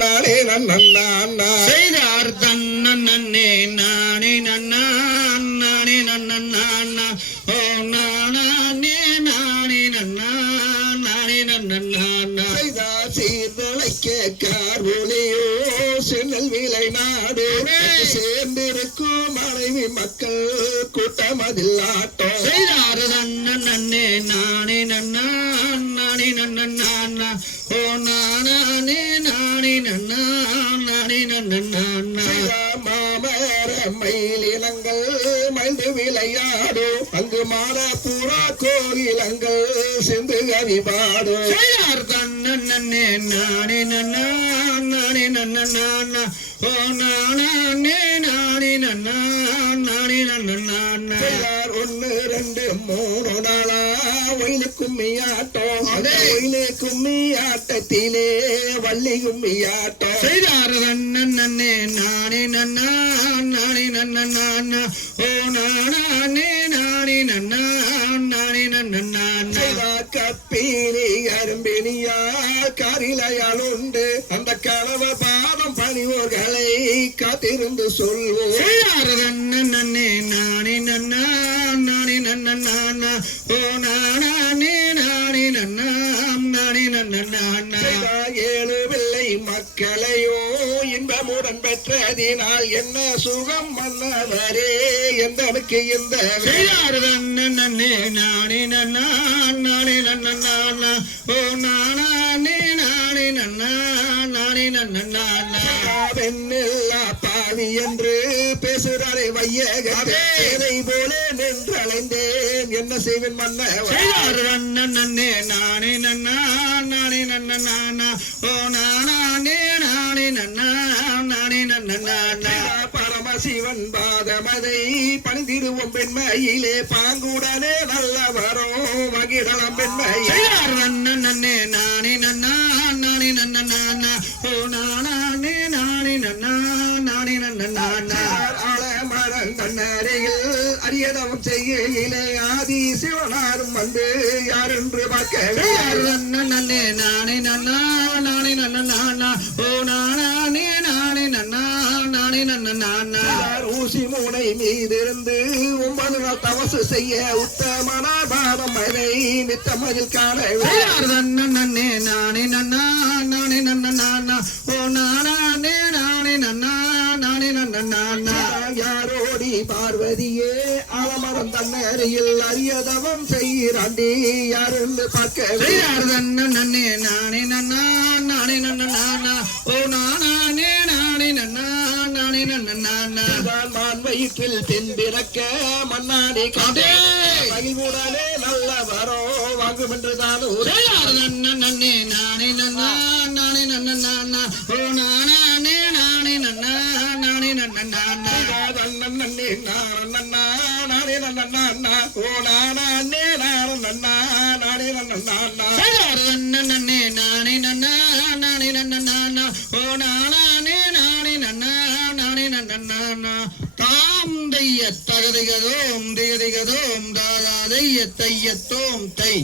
நானே நன்னா செய்தார் தன்னே நானே நன்னா நானே நன்னா ஓ நானே நானே நன்னா நானே நன்னா செய்தார் சீர்தழைக்க கார்வொலியோ சென்னல் விலை நாடு சேர்ந்திருக்கும் மனைவி மக்கள் கூட்டம் அதில் ஆட்டம் செய்தார் தன்னே நானே நன்னா நானே நன்னா ஓ நானே நானே நன்னா நானே நன்னா மாமர மயிலினங்கள் மழ்ந்து விளையாடும் அங்கு மாற புறா கோயிலங்கள் சென்று கவிபாடும் செய்தார் தன்னே நானே நன்னா நானே நன்னா ஓ நானே நானே நன்னா நானே நன்னா ஒன்னு ரெண்டு மூணு நாளா ஒயிலு கும்மியாட்டம் ஒயிலு கும்மியாட்டத்திலே வள்ளி கும்மியாட்டம் செய்தார் தன்னே நானே நன்னா நானே நன்னா ஓ நானே நானே நன்னா நானே நன்னா கப்பீனி அரும்பினியா கரிலையால் உண்டு அந்த கணவ பாதம் பணிவோர்களை காத்திருந்து சொல்வோம் செய்தார் தன்னே நானே நன்னா நானே நன்னா ஓ நானே நானே நன்னா நானே நன்னா ஏழு பிள்ளை மக்களையோ இன்பமுடன் பெற்றதினால் என்ன சுகம் மன்னவரே எந்தனுக்கு இந்த செய்தார் தன்னே நானே நன்னா நானே நன்னா ஓ நானே நானே நன்னா நானே நன்னா பெண்ணில்லா பாவி என்று பேசுறாரே வையகத்தை போல நின்றலைந்தேன் என்ன செய்வேன் மன்னவரே செய்தார் தன்னே நானே நன்னா நானே நன்னா ஓ நானே நானே நன்னா நானே நன்னா பரமசிவன் பாதமதை பணிந்திடுவோம் பெண்மையிலே பாங்குடனே நல்ல வரும் மகிழம் பெண்மையிலே செய்தார் தன்னே நானே நன்னா நானே நன்னா ஓ நானே நானே நன்னா நானே நன்னா ஆலமரன் தன்னருகில் அரியதவம் செய்யிலே ஆதி சிவனாரும் வந்து யார் என்று பார்க்க செய்தார் தன்னே நானே நன்னா நானே நன்னா ஓ நானே நானே நன்னா நானே நன்னா ஊசி மூனை மீதிருந்து 9 நாள் தவசு செய்ய உத்தமனார் பாதம் மனை நித்தமதில் காண செய்தார் தன்னே நானே நன்னா நானே நன்னா ஓ நானே நானே நன்னா நானே நன்னா யாரோடி பார்வதியே ஆலமரம் தன்னருகில் அரியதவம் செய்கிறாண்டி யார் என்று பார்க்க செய்தார் தன்னே நானே நன்னா நானே நன்னா ஓ நானே நானே நன்னா நானே நன்னா மான் வயிற்றில் தென்பிறக்க மன்னாடி காட்டே மகிழ்வுடனே நல்ல வரம் வாங்கும் என்று தான் செய்தார் தன்னே நானே நன்னா நானே நன்னா ஓ நானே நானே நன்னா நானே நன்னா நன்னே நன்னா நானே நன்னா ஓ நானே நன்னா நானே நன்னா செய்தார் தன்னே நானே நன்னா நானே நன்னா ஓ நானே நானே நன்னா நானே நன்னா தாம் தைய தகதிகதோம் திகதிகதோம் தாதா தைய தையத்தோம் தை